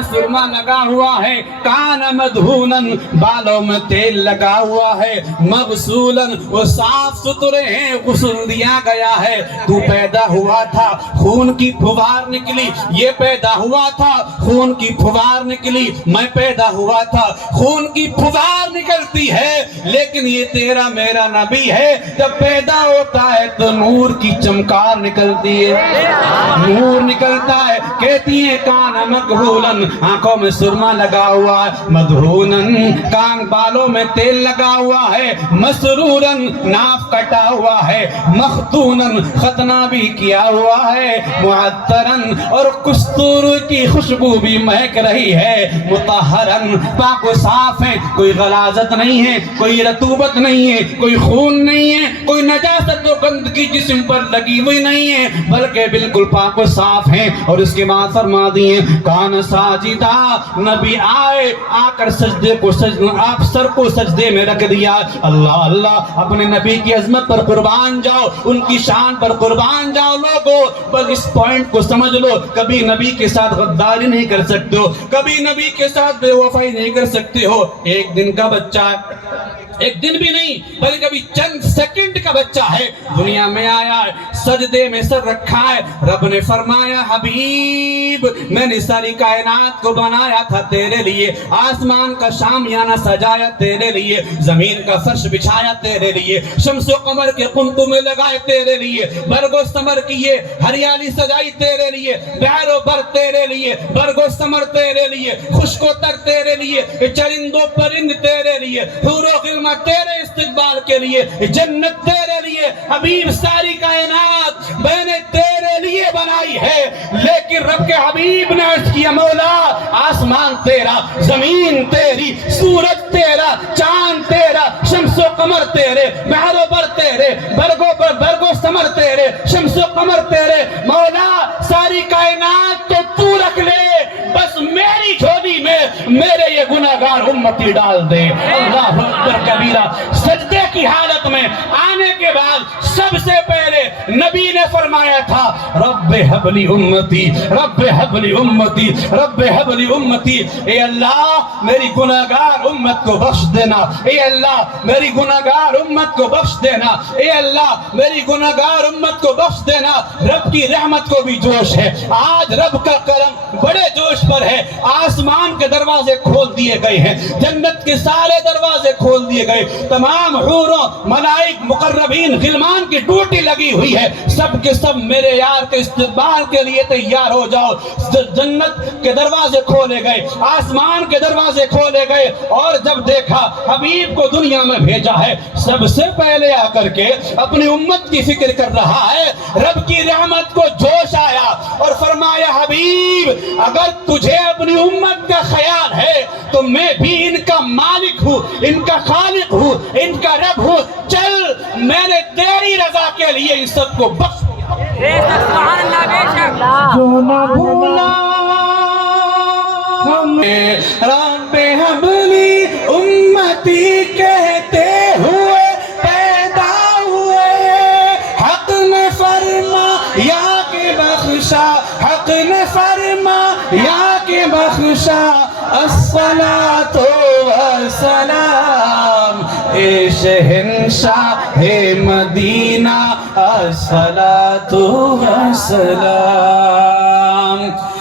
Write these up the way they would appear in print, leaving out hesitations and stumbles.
यहाँ सुरमा लगा हुआ है, कान मधूनन, बालों में तेल लगा हुआ है, मगसूलन, वो साफ सुथरे हैं, गुस्ल दिया गया है। तू पैदा हुआ था, खून की फुहार निकली, ये पैदा हुआ था, खून की फुहार निकली, मैं पैदा हुआ था, खून की फुहार निकलती है, लेकिन ये तेरा मेरा नबी है, जब पैदा होता है तो नूर की चमकार निकलती है, नूर निकलता है। कहती है कान मकबूलन, आंखों में सुरमा लगा हुआ है, मधूनन, कान बालों में तेल लगा हुआ है, मसरूरन, नाफ कटा हुआ है, मखतूनन, खतना भी किया हुआ है, मुअत्तरन, और कस्तूर की खुशबू भी महक रही है, मुतहरन, पाक व साफ है, कोई गलाजत नहीं है, कोई रतूबत नहीं है, कोई खून नहीं है, कोई नजासत व गंदगी जिस्म पर लगी हुई नहीं है, बल्कि बिल्कुल पाक व साफ है। और उसके बाद फरमा दिए कान साजिदा, नबी आए, आकर सजदे को आप सर को सजदे में रख दिया। अल्लाह अल्लाह, अपने नबी की अजमत पर कुर्बान जाओ, उनकी शान पर कुर्बान जाओ लोगों। बस इस पॉइंट को समझ लो, कभी नबी के साथ गद्दारी नहीं कर सकते हो, कभी नबी के साथ बेवफाई नहीं कर सकते हो। एक दिन का बच्चा, एक दिन भी नहीं बल्कि कभी चंद सेकंड का बच्चा है, दुनिया में आया है, सजदे में सर रखा है, रब ने फरमाया हबीब मैंने सारी कायनात को बनाया था तेरे लिए, आसमान का शामियाना सजाया तेरे लिए, जमीन का फर्श बिछाया तेरे लिए, शम्सो कमर के कुंतु में लगाए तेरे लिए, बरगो समर किए, हरियाली सजाई तेरे लिए, बहरो बर तेरे लिए, बरगो समर तेरे लिए, खुशको तर तेरे लिए, चरिंदो परिंद तेरे लिए, हूरो गिल्मा तेरे इस्तिकबाल के लिए, जन्नत तेरे लिए। हबीब सारी कायनात मैंने तेरे लिए बनाई है, लेकिन रब के हबीब ने अर्ज किया मौला आसमान तेरा, जमीन तेरी, सूरज तेरा, चांद तेरा, शम्सो कमर तेरे, बहरो बर तेरे, बरगो समर तेरे, शम्सो कमर तेरे, मौला सारी कायनात तो तू रख ले, बस मेरी झोली में मेरे ये गुनाहगार उम्मती डाल दे। अल्लाह अकबर कबीरा। सजदे की हालत में आने के बाद सबसे पहले नबी ने फरमाया था रब्बे हबली उम्मती, रब्बे हबली उम्मती, रब्बे हबली उम्मती, ए अल्लाह मेरी गुनाहगार उम्मत को बख्श देना, ए अल्लाह मेरी गुनाहगार उम्मत को बख्श देना, ए अल्लाह मेरी गुनाहगार उम्मत को बख्श देना। रब की रहमत को भी जोश है, आज रब का करम बड़े जोश पर है, आसमान के दरवाजे खोल दिए गए हैं, जन्नत के सारे दरवाजे खोल दिए गए, तमाम हूरों मलाइक मुकर्रबीन गिलमान की ड्यूटी लगी हुई है, सब के सब मेरे यार के इस्तकबाल के लिए तैयार हो जाओ। जन्नत के दरवाजे खोले गए, आसमान के दरवाजे खोले गए, और जब देखा हबीब को दुनिया में भेजा है, सबसे पहले आकर के अपनी उम्मत की फिक्र कर रहा है। रब की रहमत को जोश आया और फरमाया हबीब अगर तुझे अपनी उम्मत का ख्याल है तो मैं भी इनका मालिक हूँ, इनका खालिक हूँ, इनका रब हूँ, चल मैंने तेरी रजा के लिए इस सब को बख्श जो न भूला हमें रब्बे हबली उम्मती कहते हुए पैदा हुए, हक ने फरमा या के बख्शा, हक ने फरमा या के बख्शा, अस्सलातो वस्सलाम ए शहंशाह ए मदीना, अस्सलातो वस्सलाम।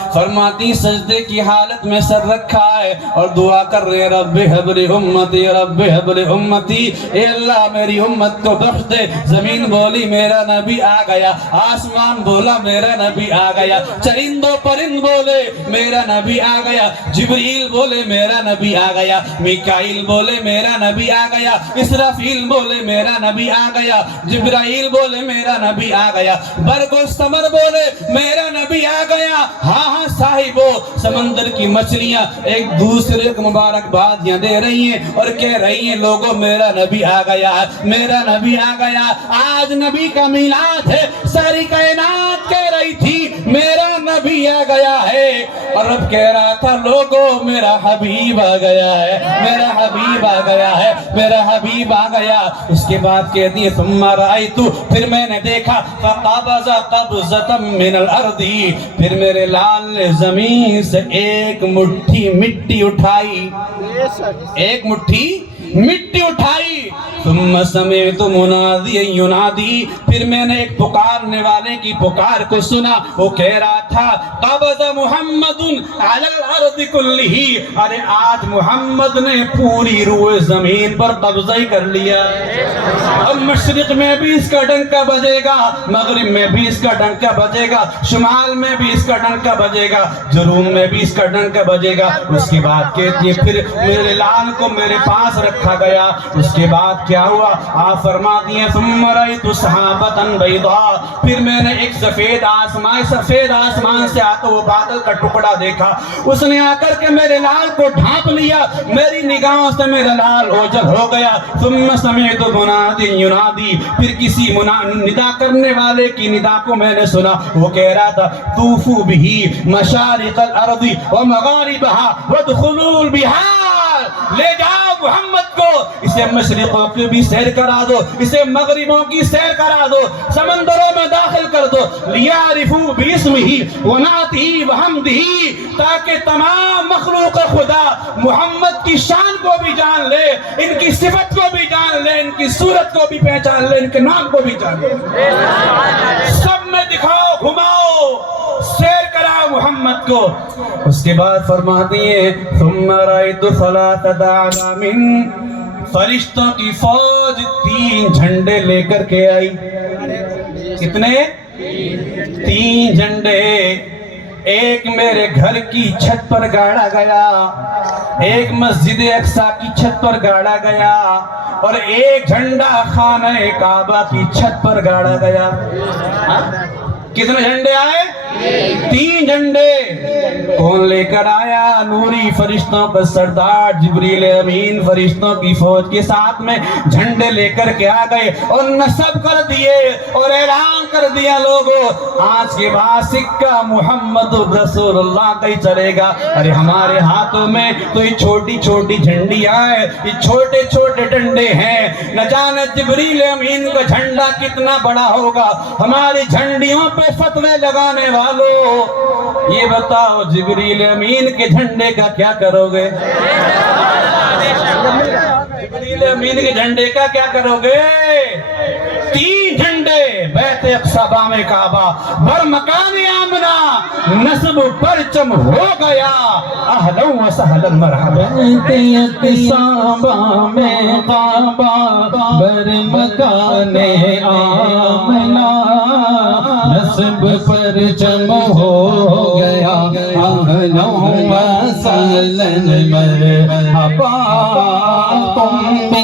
फरमाती सजदे की हालत में सर रखा है और दुआ कर रहे रब्बे हबली उम्मती, रब्बे हबली उम्मती, ए अल्लाह मेरी उम्मत को बख्श दे। जमीन बोली मेरा नबी आ गया, आसमान बोला मेरा नबी आ गया, चरिंदो परिंद बोले मेरा नबी आ गया, जिब्रील बोले मेरा नबी आ गया, मिकाईल बोले मेरा नबी आ गया, इसराफील बोले मेरा नबी आ गया, जिब्राइल बोले मेरा नबी आ गया, बरगो समर बोले मेरा नबी आ गया। हाँ साहिबो, समंदर की मछलियां एक दूसरे को मुबारकबादियां दे रही हैं और कह रही हैं लोगों मेरा नबी आ गया, मेरा नबी आ गया। आज नबी का मिलाद है, सारी कायनात کہہ رہی تھی میرا نبی آ گیا ہے، اور اب کہہ رہا تھا لوگوں میرا حبیب آ گیا ہے، میرا حبیب آ گیا ہے، میرا حبیب آ گیا۔ اس کے بعد کہتی ہے ثم رأیت، پھر میں نے دیکھا فقبض قبضۃ من الارض، پھر میرے لال نے زمین سے ایک مٹھی مٹی اٹھائی، ایک مٹھی مٹی اٹھائی۔ ثم سمعت منادیا ینادی، پھر میں نے ایک پکارنے والے کی پکار کو سنا، وہ کہہ رہا تھا قبض محمد علی الارض کلہ، ارے آج محمد نے پوری روح زمین پر قبضہ ہی کر لیا۔ اب مشرق میں بھی اس کا ڈنکا بجے گا، مغرب میں بھی اس کا ڈنکا بجے گا، شمال میں بھی اس کا ڈنکا بجے گا، جنوب میں بھی اس کا ڈنکا بجے گا۔ اس کے بعد کہتی ہے پھر میرے لال کو میرے پاس رکھا گیا۔ اس کے بعد کیا ہوا؟ آپ فرماتی ہیں ثم رأیت سحابۃ بیضاء، پھر میں نے ایک سفید آسمان سے آتا وہ بادل کا ٹکڑا دیکھا، اس نے آ کر کے میرے لال کو ڈھانپ لیا، میری نگاہوں سے میرا لال اوجھل ہو گیا۔ ثم سمعت منادیا ینادی، پھر کسی ندا کرنے والے کی ندا کو میں نے سنا، وہ کہہ رہا تھا طوفوا بہ مشارق الارض ومغاربها وادخلوا البحار، لے جاؤ محمد کو، اسے مشرقوں کی بھی سیر کرا دو، اسے مغربوں کی سیر کرا دو، سمندروں میں داخل کر دو، لیعرفوا باسمہ ونعتہ وحمدہ، تاکہ تمام مخلوق خدا محمد کی شان کو بھی جان لے، ان کی صفت کو بھی جان لے، ان کی صورت کو بھی پہچان لے، ان کے نام کو بھی جان لے، سب میں دکھاؤ گھماؤ، سیر کراؤ محمد کو۔ اس کے بعد فرماتی ہے ثم رأیت ثلاثۃ اعلام، فرشتوں کی فوج 3 جھنڈے لے کر کے آئی۔ کتنے؟ 3 جھنڈے۔ ایک میرے گھر کی چھت پر گاڑا گیا، ایک مسجد اقصی کی چھت پر گاڑا گیا، اور ایک جھنڈا خانہ کعبہ کی چھت پر گاڑا گیا۔ کتنے جھنڈے آئے؟ 3 جھنڈے۔ کون لے کر آیا؟ نوری فرشتوں کا سردار جبریل امین فرشتوں کی فوج کے ساتھ میں جھنڈے لے کر کے آ گئے، اور نصب کر دیے اور اعلان کر دیا لوگوں آج کے بعد سکہ محمد رسول اللہ کا ہی چلے گا۔ ارے ہمارے ہاتھوں میں تو یہ چھوٹی چھوٹی جھنڈیاں ہیں، یہ چھوٹے چھوٹے ڈنڈے ہیں، نہ جانے جبریل امین کا جھنڈا کتنا بڑا ہوگا۔ ہماری جھنڈیوں پہ فتوے لگانے والوں یہ بتاؤ جبریل امین کے جھنڈے کا کیا کرو گے؟ جبریل امین کے جھنڈے کا کیا کرو گے؟ 3 جھنڈے، بیت اقصی بام کعبہ، بر مکان آمنا، نصب پرچم ہو گیا، اہلا و سہلا مرحبا۔ بیت اقصی بام کعبہ، بر مکان آمنا، نصب پرچم ہو گیا، اہلا و سہلا مرحبا۔ تم بھی